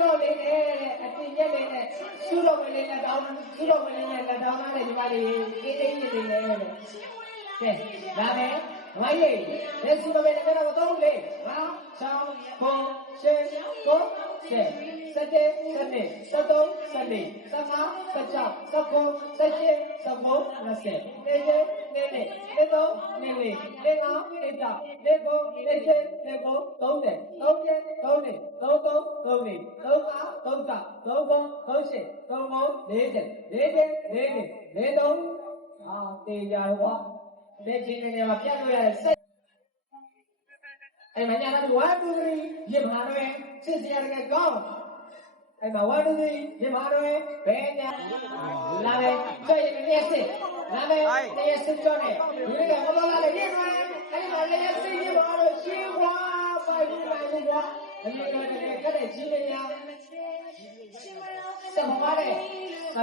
တော့လေးနဲ့အတင်ရက်လေးနဲ့စုတော့မလေးနဲ့တောင်းစုတော့မလေးနဲ့လက်တောင်းနဲ့ဒီမလေးအေးအေးလေးလေးနဲ့ကဲဒါနဲ့မကြီးလက်စုတော့မလေးနဲ့တော့တော့လေဟာချောင်းကိုရှေကိုရှေစတဲ့စနေစတော့စနေစမစချောစကုစရှေစဘုံလက်စေနေနေနေနေတော့နေနေနေငါနေကြနေကိုနေချေနေကိုသုံးတယ်သုံးတယ်သုံးတယ်သုံး သုံးသုံးနေသုံးအားသုံးတာသုံးပုံသုံးရှေသုံးပုံလေးတယ်လေးတယ်လေးတယ်လေးတော့အာတေးကြတော့လက်ချင်းနေမှာပြတ်လို့ရတဲ့စိတ်အဲ့မညာတော့ဝါတူရီရမလာတော့စစ်စရာကကောင်းအဲ့မှာဝါတူရီရမလာတော့ဘယ်ညာလာ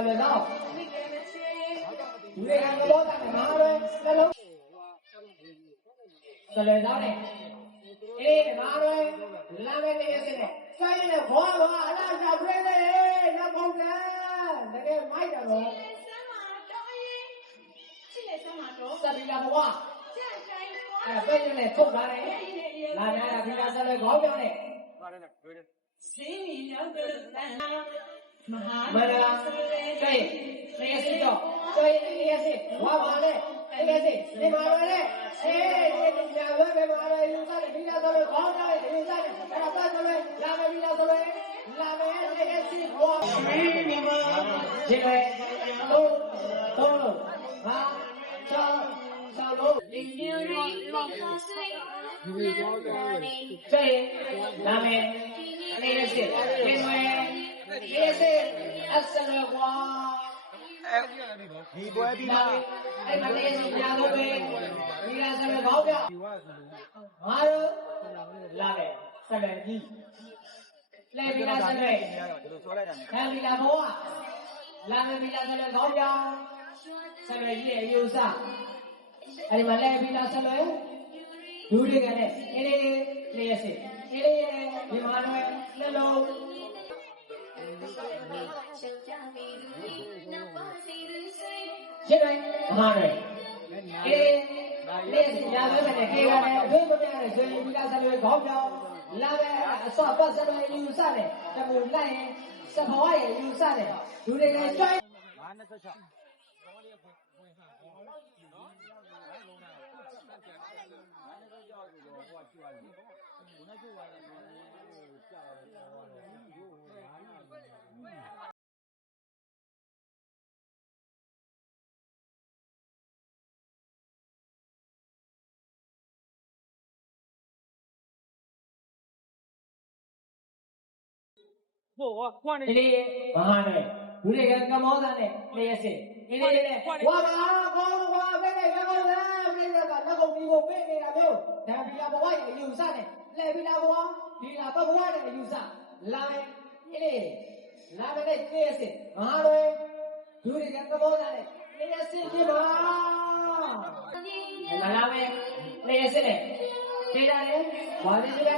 ဆယ်တော့ဒီကကတော့တာမှာပဲနှလုံးဆယ်တော့လေအေးမာရဲလာမယ်နေရတယ်ဆိုင်နေဘောဘောအလားစာပြဲနေရပုံကတကယ်မိုက်တယ်တော့စပီလာဘဝအဲပဲနေနဲ့ထုတ်ထားတယ်လာကြတာဒီကစားလဲခေါင်းပြောင်းနေမလာစိတ်နေရစီတော့စိတ်နေရစီဝါပါလေနေရစီဒီမှာလေအေးဒီညာဝဲပဲမှာလေယူစားတယ်ဒီလာဆိုလဲခေါင်းထားတယ်ယူ စားတယ်အဲ့ဒါပတ်ဆိုလဲလာမယ်ဒီလာဆိုလဲလာမယ်နေရစီဘဝဒီမှာဒီလေတော့တော့ဟာချောင်းချောင်းလို့စိတ်လာမယ်နေရစီဒီမှာနေရစီ အစလကွာဒီပွဲပြီးဒီမှမှာအဲ့မလေးစီညာလို့ပဲဒီလာဆိုလဲခေါင်းပြငါတို့လာတယ်ဆက်လက်ကြီးလဲပြီးလာဆက်လက်ဒီလိုဆိုလိုက်တာနဲ့ခံပြီးလာဘောလာမယ်ပြီးလာဆက်လက်ခေါင်းပြဆက်လက်ကြီးရဲ့ယူဆအဲ့ဒီမှာလဲပြီးလာဆက်လက်ဒူတွေကလည်းအေးလေးလေးရစီအေးလေးဒီမှာတော့နှလုံး ရှင်းတယ်မှားတယ်အေးလေးညာဘက်နဲ့ခေရတယ်အဖေမပြရတယ်ဆိုရင်ဒီကဆက်လွယ်ခေါင်းပြောင်းလာပဲအစောပတ်ဆက်လွယ်ယူစတယ်တမူလိုက်ရင်စဘဝရဲ့ယူစတယ်လူတွေလည်းကြွိုင်း926ဟိုကခွန်းနေဒီလေးမ ဟာနဲ့လူတွေကကမောသားနဲ့လျှက်စစ်ဒီလေးလည်းဝါပါကောင်းဝါပဲနဲ့ကောင်းလားပြိဿကလက်ကုန်ဒီကိုပေးနေတာမျိုးဒါဘီလာဘဝရဲ့ယူစတယ်လဲဘီလာဘဝဒီလာဘဝရဲ့ယူစလာမယ်ဒီလေးလာမယ်နဲ့လျှက်စစ်မဟာတွေလူတွေကကမောသားနဲ့လျှက်စစ်ပြပါမလာမယ်နေရစစ်တယ်ခြေရတယ်ဝါဒီခြေ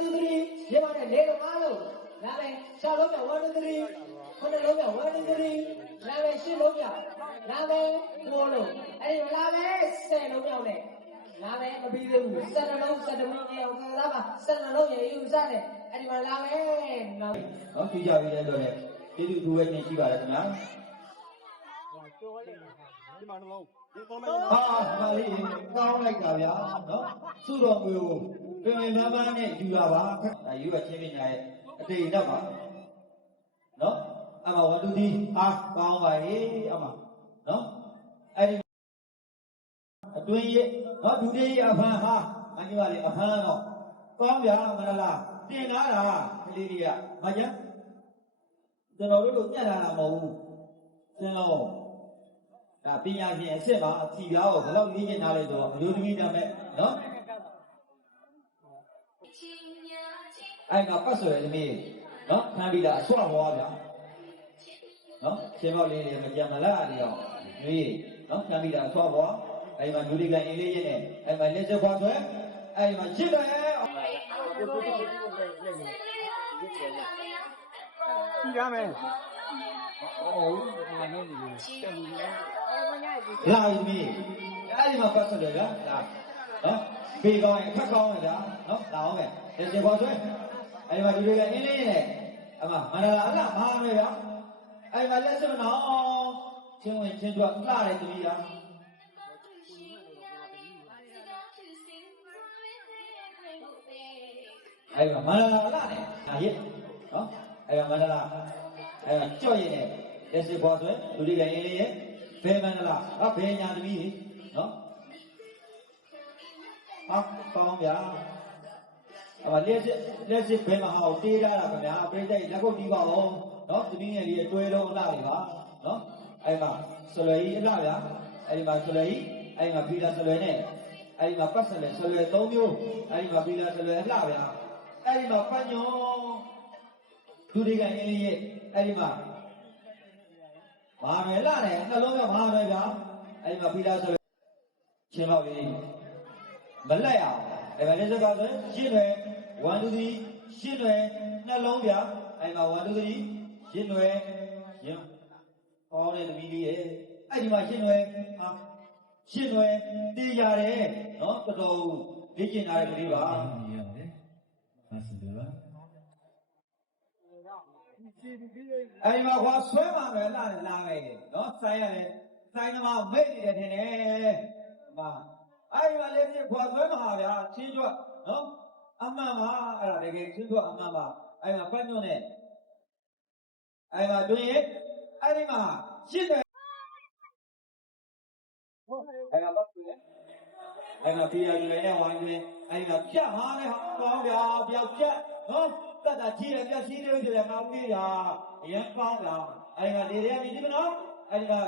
1 2 3ရပါမယ်လေးလုံးအားလုံးလာမယ်၆လုံးမြောက်1 2 3ခုနှစ်လုံးမြောက်1 2 3လာမယ်၈လုံးမြောက်လာမယ်9လုံးအဲ့ဒီလာမယ်10လုံးမြောက်နဲ့လာမယ်မပြီးသေးဘူး12လုံး12လုံးမြောက်လာပါ12လုံးရေယူစားတယ်အဲ့ဒီမှာလာမယ်နောက်နော်ကြည့်ကြပြီးတဲ့အတွက်လည်းကျေးဇူးအထူးပဲတင်ရှိပါတယ်ခင်ဗျာဒီမှာနှလုံးဒီပုံမဲ့ဟာဟာလေးကောင်းလိုက်တာဗျာနော်စုတော်မူကို ပင်ပင်ပန်းပန်းနဲ့ယူလာပါဒါယူရချင်းပညာရဲ့အတိတ်တော့ပါနော်အမဝတ္တုဒီဟာကောင်းပါရဲ့အမနော်အဲ့ဒီအတွင်းရဲ့နော်ဒုတိယအဖန်ဟာအညွာလေးအဖန်တော့ကောင်းဗျာမလားတင်လာတာကလေးတွေကမကြကျွန်တော်တို့တို့ညက်လာတာမဟုတ်ဘူးကျွန်တော်ဒါပညာရှင်အစ်စ်ပါအထီပြားကိုဘယ်လောက်လေ့ကျင့်ထားလဲဆိုတော့အလိုသမီးနာမည်နော် အဲ့ကပတ်ဆိုရသမီးနော်ခံပြီးတာအဆွဟောဗျာနော်ရှင်မောက်လေးတွေမကြံမလားနေအောင်ညီနော်ခံပြီးတာအဆွဟောအဲ့ဒီမှာဒုတိယအင်းလေးရင်းနဲ့အဲ့ဒီမှာလက်စခွာဆွဲအဲ့ဒီမှာရှစ်တယ်ကြည့်ရမယ်လာပြီမင်းအဲ့ဒီမှာပတ်ဆက်တယ်ဗျာဒါနော်ဘေးကောင်းရင်ဖက်ကောင်းရင်ဗျာနော်လာအောင်မယ်လက်စခွာဆွဲ အဲ့ဒီမှာဒုတိယအင်းလေးရင်းနဲ့အမမန္တလာအလားမဟာမယ်ဗျာအဲ့ဒီမှာလက်စမနောချင်းဝင်ချင်းတို့လှတယ်တမီးလားအဲ့မှာမန္တလာလာနဲ့အာရစ်နော်အဲ့မှာမန္တလာအဲ့မှာကြော့ရင်နဲ့လက်စစ်ပေါ်ဆိုရင်လူတွေကရင်းလေးရဲ့ဘယ်မန္တလာဟာဘယ်ညာသမီးနော်ဟာကောင်းဗျာအဲ့မှာ လက်စစ်လက်စစ်ဘယ်မှာဟောတေးထားတာခင်ဗျာပြိဿလက်ကုတ်တီးပါဦးနော်သမီးငယ်လေးအတွဲလုံးအလှတွေပါနော်အဲ့မှာဆွလွယ်ကြီးအလှဗျာအဲ့ဒီမှာဆွလွယ်ကြီးအဲ့ဒီမှာဘီလာဆွလွယ်နဲ့အဲ့ဒီမှာပတ်ဆွလွယ်ဆွလွယ်၃မျိုးအဲ့ဒီမှာဘီလာဆွလွယ်အလှဗျာအဲ့ဒီမှာပညောဒုတိယအင်းရဲ့အဲ့ဒီမှာမာမယ်လာတယ်နှလုံးကမာမယ်ဗျာအဲ့ဒီမှာဖိသားဆိုချင်းတော့ပြီမလက်ရအောင်အဲ့ဒါလည်းစကားဆိုရှင်းတယ် 1 2 3ရှင်းတယ်နှလုံးဗျာအဲ့မှာ1 2 3ရှင်းတယ်ရှင်းကောင်းတဲ့သမီးလေးရဲ့အဲ့ဒီမှာရှင်းတယ်ဟာရှင်းတယ်တည်ရတယ်နော်တော်တော်လေ့ကျင့်ထားတဲ့ကလေးပါအဲ့ဒီမှာကွာဆွဲမှာပဲလာတယ်လာခဲ့တယ်နော်ဆိုင်ရတယ်ဆိုင်သမားမိတ်နေတယ်ထင်တယ်မအဲ့ဒီမှာလည်းပြခွာဆွဲမှာဗျာချင်းကျွတ်နော် အမှန်ပါအဲ့ဒါတကယ်ချင်းကျွတ်အမှန်ပါအဲ့ဒီမှာပတ်ညွန့်နဲ့အဲ့ဒီမှာတွင်ရင်အဲ့ဒီမှာရှင်းတယ်အဲ့ဒါပတ်တွင်အဲ့ဒါပြရယူနေဝိုင်းတွင်အဲ့ဒီမှာပြတ်မှာလေဟောကောင်းဗျာပြောက်ပြတ်နော်တက်တာကြီးတယ်ပြတ်ကြီးတယ်ကြတယ်ကောင်းကြီးရာအရင်ကောင်းတာအဲ့ဒီမှာလေတွေကမြည်ကြည့်မနော်အဲ့ဒီမှာ